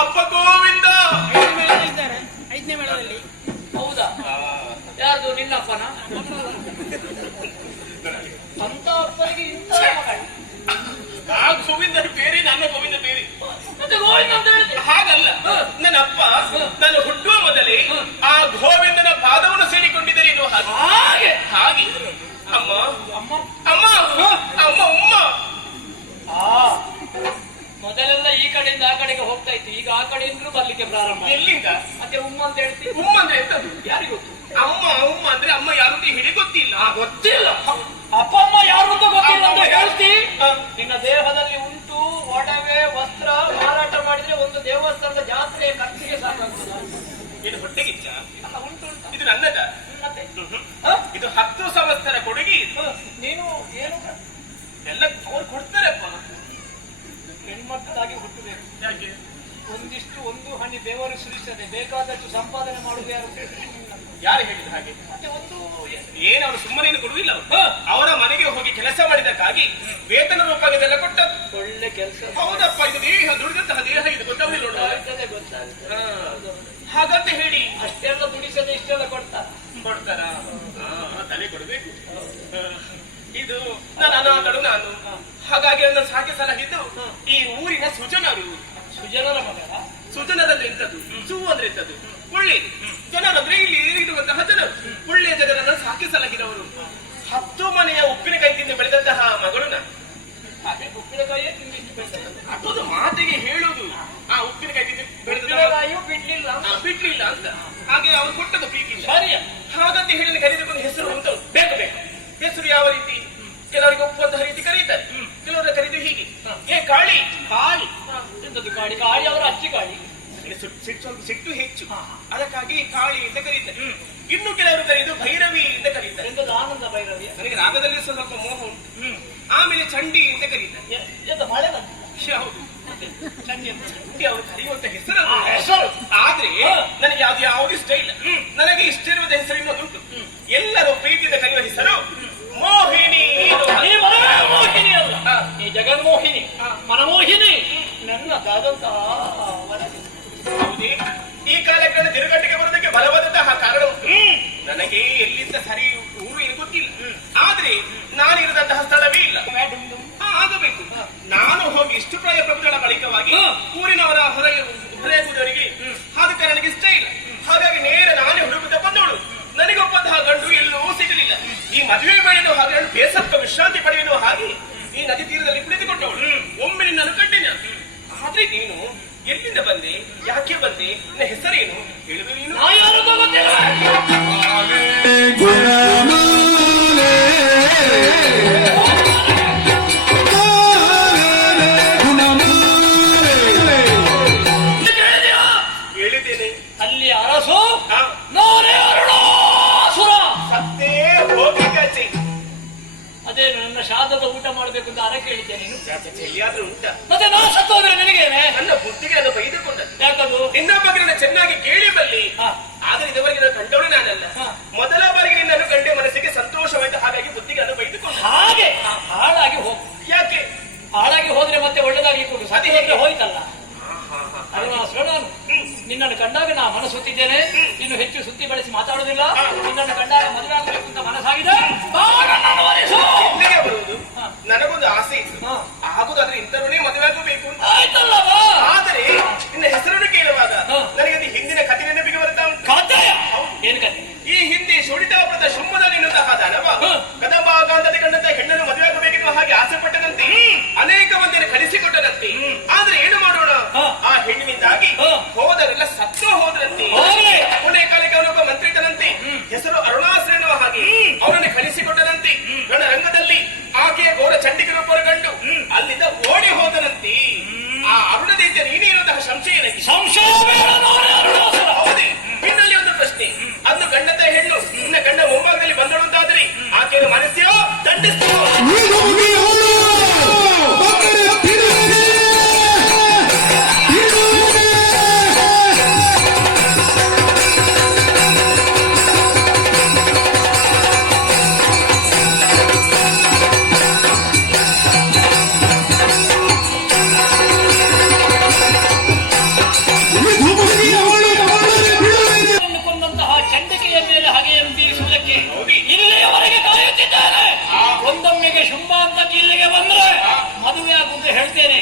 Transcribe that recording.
ಅಪ್ಪ ಗೋವಿಂದ. ಇದ್ದಾರೆ 5ನೇ ಮೇಳದಲ್ಲಿ. ಹೌದಾ? ಯಾರ್ದು? ನಿನ್ನಪ್ಪನ? ಅಂತ ಅಪ್ಪನಿಗೆ ಇಂಥ ಮಗಳು? ಆ ಗೋವಿಂದ ಬೇರೆ, ನನ್ನ ಗೋವಿಂದ ಬೇರೆ. ಮತ್ತೆ ಗೋವಿಂದ ಅಂತ ಹೇಳ್ತೀನಿ? ಹಾಗಲ್ಲ, ನನ್ನ ಅಪ್ಪ ನಾನು ಹುಟ್ಟುವ ಮೊದಲೇ ಆ ಗೋವಿಂದನ ಪಾದವನ್ನು ಸೇರಿಕೊಂಡಿದ್ದರೆ ಇದು ಹಾಗೆ ಹಾಗೆ. ಅಮ್ಮ ಅಮ್ಮ ಅಮ್ಮ ಅಮ್ಮ ಉಮ್ಮ. ಮೊದಲೆಲ್ಲ ಈ ಕಡೆಯಿಂದ ಆ ಕಡೆಗೆ ಹೋಗ್ತಾ ಇತ್ತು, ಈಗ ಆ ಕಡೆಯಿಂದಲೂ ಬರ್ಲಿಕ್ಕೆ ಪ್ರಾರಂಭ. ಎಲ್ಲಿಂದ? ಮತ್ತೆ ಉಮ್ಮ ಅಂತ ಹೇಳ್ತೀವಿ. ಉಮ್ಮ ಅಂದ್ರೆ ಎಂತದ್ದು? ಯಾರಿಗೆ ಗೊತ್ತು? ಅಮ್ಮ ಉಮ್ಮ ಅಂದ್ರೆ ಅಮ್ಮ ಯಾರು ಅಂತ ಹೇಳಿ ಗೊತ್ತಿಲ್ಲ. ಗೊತ್ತಿಲ್ಲ. ಅಪ್ಪ ಅಮ್ಮ ಯಾರು ಅಂತ ಗೊತ್ತಿಲ್ಲ ಅಂತ ಹೇಳ್ತಿ? ನಿನ್ನ ದೇಹದಲ್ಲಿ ಉಂಟು ಒಡವೆ ವಸ್ತ್ರ ಮಾರಾಟ ಮಾಡಿದ್ರೆ ಒಂದು ದೇವಸ್ಥಾನದ ಜಾತ್ರೆಯ ಖರ್ಚಿಗೆ ಸಾಕಾಗ್ತದೆ. ಇದು ಹೊಟ್ಟೆಗಿಚ್ಚ? ಉಂಟು ಉಂಟು. ಇದು ನನ್ನದ? ಮತ್ತೆ ಇದು 10 ಸಂವತ್ಸರ ಕೊಡುಗೆ. ನೀನು ಏನು ಎಲ್ಲ ಅವ್ರು ಕೊಡ್ತಾರಪ್ಪ. ಹೆಣ್ಮಕ್ಕಳಾಗಿ ಹುಟ್ಟಬೇಕು. ಯಾಕೆ? ಒಂದಿಷ್ಟು ಒಂದು ಹನಿ ದೇವರು ಸುರಿಸದೆ ಬೇಕಾದಷ್ಟು ಸಂಪಾದನೆ ಮಾಡುವುದು ಯಾರು? ಯಾರು ಹೇಳಿದ್ರು ಹಾಗೆ? ಮತ್ತೆ ಒಂದು ಏನು ಅವರು ಸುಮ್ಮನೆ ಕೊಡುವಿಲ್ಲ. ಅವರ ಮನೆಗೆ ಹೋಗಿ ಕೆಲಸ ಮಾಡಿದಕ್ಕಾಗಿ ವೇತನ ರೂಪಾಯಿದೆಲ್ಲ ಕೊಟ್ಟದ್ದು. ಒಳ್ಳೆ ಕೆಲಸ. ಹೌದಪ್ಪ, ಇದು ದೇಹ ದುಡಿದಂತಹ ದೇಹ, ಇದು ಗೊತ್ತಾಗುದಿಲ್ಲ. ಗೊತ್ತಾಗುತ್ತೆ. ಹಾಗಂತ ಹೇಳಿ ಅಷ್ಟೆಲ್ಲ ದುಡಿಸದೆ ಇಷ್ಟೆಲ್ಲ ಕೊಡ್ತಾರ? ತಲೆ ಕೊಡ್ಬೇಕು. ಇದು ನಾನು ಅನಾಥಳು ನಾನು. ಹಾಗಾಗಿ ನನ್ನ ಸಾಕಿ ಸಲಹಿದ್ದು ಈ ಊರಿನ ಸುಜನರು. ಸುಜನರ ಮಗಳ? ಸುಜನರಲ್ಲಿ ಎಂತದ್ದು? ಸು ಅಂದ್ರೆ ಎಂತದ್ದು? ಒಳ್ಳೆಯದು. ಜನರಂದ್ರೆ ಇಲ್ಲಿ ಇರುವಂತಹ ಜನರು, ಒಳ್ಳೆಯ ಜನರನ್ನು ಸಾಕಿ ಸಲಹಿದವರು. 10 ಮನೆಯ ಉಪ್ಪಿನಕಾಯಿ ತಿಂದು ಬೆಳೆದಂತಹ ಮಗಳು ನಾನು. ಹಾಗೆ ಉಪ್ಪಿನಕಾಯಿಯೇ ತಿಂದಿಷ್ಟು ಬೆಳೆದ ಅದೊಂದು ಮಾತಿಗೆ ಹೇಳುವುದು. ಆ ಉಪ್ಪಿನಕಾಯಿ ತಿಂದು ಉಪ್ಪಿನಕಾಯಿಯೂ ಬಿಡ್ಲಿಲ್ಲ ಬಿಡ್ಲಿಲ್ಲ ಅಂತ. ಹಾಗೆ ಅವ್ರು ಕೊಟ್ಟದ್ದು ಪ್ರೀತಿಯಿಂದ. ಸರಿಯ. ಹಾಗಂತ ಹೇಳಿ ಕರೀದಕ್ಕೊಂದು ಹೆಸರು ಉಂಟು. ಬೇಕು ಬೇಕು. ಹೆಸರು ಯಾವ ರೀತಿ? ಕೆಲವರಿಗೆ ಒಪ್ಪುವಂತಹ ರೀತಿ ಕರೀತಾರೆ, ಕೆಲವರ ಕರೀದು ಹೀಗೆ, ಏ ಕಾಳಿ. ಕಾಳಿ ಎಂತದ್ದು? ಕಾಳಿ? ಕಾಳಿ ಅವರ ಅಚ್ಚಿ ಕಾಳಿ. ಸಿಟ್ಟು ಹೆಚ್ಚು, ಅದಕ್ಕಾಗಿ ಕಾಳಿ ಅಂತ ಕರೀತಾರೆ. ಇನ್ನು ಕೆಲವರು ಕರೀದು ಭೈರವಿ ಅಂತ ಕರೀತಾರೆ. ಎಂತದ್ದು? ಆನಂದ ಭೈರವಿ. ನನಗೆ ರಾಗದಲ್ಲಿ ಸ್ವಲ್ಪ ಮೋಹ ಉಂಟು. ಆಮೇಲೆ ಚಂಡಿ ಅಂತ ಕರೀತಾರೆ. ಎಂತ ಮಳೆ ಬಂದಿಲ್ಲ? ಹೌದು, ಚಂಡಿ ಅಂತ. ಚಂಡಿ ಅವರು ಕರೆಯುವಂತ ಹೆಸರು. ಆದ್ರೆ ನನಗೆ ಯಾವ್ದು ಯಾವ್ದು ಇಷ್ಟ ಇಲ್ಲ. ನನಗೆ ಇಷ್ಟ ಇರುವುದ ಹೆಸರು ಇನ್ನೊಂದುಂಟು. ಎಲ್ಲರೂ ಪ್ರೀತಿಯಿಂದ ಕರೆಯುವ ಹೆಸರು ಮೋಹಿನಿ. ಮೋಹಿನಿ ಅಲ್ಲ, ಈ ಜಗನ್ಮೋಹಿನಿ, ಮನಮೋಹಿನಿ, ನನ್ನದಾದಂತಹ. ಹೌದೇ? ಈ ಕಾಲಕ್ಕೆ ತಿರುಗಟ್ಟಿಗೆ ಬರೋದಕ್ಕೆ ಬಲವಾದಂತಹ ಕಾರಣ ಉಂಟು. ನನಗೆ ಎಲ್ಲಿಂದ ಸರಿ ಊರು ಏನು ಗೊತ್ತಿಲ್ಲ, ಆದ್ರೆ ನಾನಿರದಂತಹ ಸ್ಥಳವೇ ಇಲ್ಲ. ಆಗಬೇಕು. ನಾನು ಹೋಗಿ ಇಷ್ಟು ಪ್ರಾಯ ಪ್ರಭುಗಳ ಬಳಿಕವಾಗಿ ಊರಿನವರ ಹೊರೆಯುವುದವರಿಗೆ ಅದಕ್ಕೆ ನನಗೆ ಇಷ್ಟ ಇಲ್ಲ. ಹಾಗಾಗಿ ನೇರ ನಾನೇ ಹುಡುಕುತ್ತಾ ಬಂದವಳು. ನನಗೊಪ್ಪಂತಹ ಗಂಡು ಎಲ್ಲೂ ಸಿಗಲಿಲ್ಲ. ಈ ಮದುವೆ ಬೆಳೆಯುವ ಹಾಗೆ ಬೇಸತ್ತ ವಿಶ್ರಾಂತಿ ಪಡೆಯುವ ಹಾಗೆ ಈ ನದಿ ತೀರದಲ್ಲಿ ಕುಳಿತುಕೊಂಡವಳು. ಒಮ್ಮೆ ನಿನ್ನನ್ನು ಕಂಡಿನ. ಆದ್ರೆ ನೀನು ಎಲ್ಲಿಂದ ಬಂದೆ, ಯಾಕೆ ಬಂದೆ, ನಿನ್ನ ಹೆಸರೇನು ಹೇಳಿದ್ರು ನೀನು? ಹೇಳಿದ್ದೇನೆ. ಅಲ್ಲಿ ಅರಸು ನೋರೇ ಅರುಣಾಸುರ. ಸತ್ತೇ ಹೋಗಿಗಾಚೆ. ಅದೇನು ನನ್ನ ಶಾದದ ಊಟ ಮಾಡಬೇಕು ಅಂತ ಅರ ಕೇಳಿದ್ದೆ ನೀನು? ಎಲ್ಲಿಯಾದ್ರೂ ಉಂಟ? ಮತ್ತೆ ನಾ ಸತ್ತೋದ್ರೆ ನಿನಗೇನೆ? ನನ್ನ ಬುದ್ಧಿಗೆ ಅದು ಬೈದುಕೊಂಡದ್ದು. ಯಾಕದು? ನಿನ್ನ ಬಗ್ಗೆ ಚೆನ್ನಾಗಿ ಕೇಳಿ ಬಲ್ಲಿ, ಆದ್ರೆ ಇದುವರೆಗೆ ನಾನು ಕಂಡವಳು ನಾನಲ್ಲ. ಮೊದಲ ಬಾರಿಗೆ ನಿನ್ನನ್ನು ಕಂಡೆ ಮನಸ್ಸಿಗೆ ಸಂತೋಷವಾಯ್ತು, ಹಾಗಾಗಿ ಬುದ್ಧಿಗೆ ಅದು ಬೈದುಕೊಂಡ. ಹಾಗೆ ಹಾಳಾಗಿ ಹೋಗು. ಯಾಕೆ ಹಾಳಾಗಿ ಹೋದ್ರೆ ಮತ್ತೆ ಒಳ್ಳೆದಾಗಿ ಕೊಡು. ಸತಿ ಹೇಗೆ ಹೋಯ್ತಲ್ಲ ಅರುಣಾಸುರ. ನಾನು ನಿನ್ನನ್ನು ಕಂಡಾಗ ನಾ ಮನಸ್ಸುತ್ತಿದ್ದೇನೆ, ಇನ್ನು ಹೆಚ್ಚು ಸುತ್ತಿ ಬೆಳೆಸಿ ಮಾತಾಡುವುದಿಲ್ಲ. ನಿನ್ನನ್ನು ಕಂಡಾಗ ಮದುವೆ ಆಗಬೇಕು ಅಂತ ಮನಸ್ಸಾಗಿದೆ. ಎಲ್ಲಿಗೆ ಬರುವುದು? ನನಗೊಂದು ಆಸೆ ಇತ್ತು, ಆಗುದಾದ್ರೆ ಇಂಥವನ್ನೇ ಮದುವೆ ಆಗಬೇಕು ಅಂತ. ಆಯ್ತಲ್ಲವಾ? ಆದರೆ ನಿನ್ನ ಹೆಸರನ್ನು ಕೇಳುವಾಗ ನನಗೆ ಅದು ಹಿಂದಿನ ಕಥೆ ನೆನಪಿಗೆ ಬರ್ತಾ ಉಂಟು. ಏನು ಕಥೆ? ಈ ಹಿಂದೆ ಶೋಡಿತಾಪುರದ ಶುಂಭದಲ್ಲಿ ನಿನ್ನಂತಹ ದಾನವ ಕದಂಬಾಗಾಂಧತೆ ಕಂಡಂತ ಹೆಣ್ಣನ್ನು ಮದುವೆ ಆಗಬೇಕೆನ್ನುವ ಹಾಗೆ ಆಸೆ ಪಟ್ಟದಂತೆ ಅನೇಕ ಮಂದಿಯನ್ನು ಕಳಿಸಿಕೊಟ್ಟದಂತೆ. ಆದ್ರೆ ಏನು ಮಾಡೋಣ, ಆ ಹೆಣ್ಣಿನಿಂದಾಗಿ ಹೋದರೆಲ್ಲ ಸತ್ತು ಹೋದ್ರಂತೆ. ಕೊನೆ ಕಾಲಕ್ಕೆ ಅವನೊಬ್ಬ ಮಂತ್ರಿತನಂತೆ, ಹೆಸರು ಅರುಣಾಸುರ ಎನ್ನುವ ಹಾಗೆ ಅವನನ್ನು ಕಳಿಸಿಕೊಟ್ಟದಂತೆ. ರಣರಂಗದಲ್ಲಿ ಆಕೆಯ ಘೋರ ಚಂಡಿಕೆ ರೂಪವನ್ನು ಕಂಡು ಅಲ್ಲಿಂದ ಓಡಿ ಹೋದನಂತೆ. ಆ ಅರುಣ ದೈತ್ಯ ನೀನೇ ಇರುವಂತಹ ಸಂಶಯ ನನಗೆ. ಹೌದೇ? ಇನ್ನಲ್ಲಿ ಒಂದು ಪ್ರಶ್ನೆ, ಅದು ಗಂಡತ ಹೆಣ್ಣು ನಿನ್ನ ಗಂಡ ಮುಂಭಾಗದಲ್ಲಿ ಬಂದಳು ಅಂತಾದ್ರೆ ಆಕೆಯ ಮನಸ್ಸೋ ದಂಡಿಸ್ತೋ? ಹೇಳ್ತೇನೆ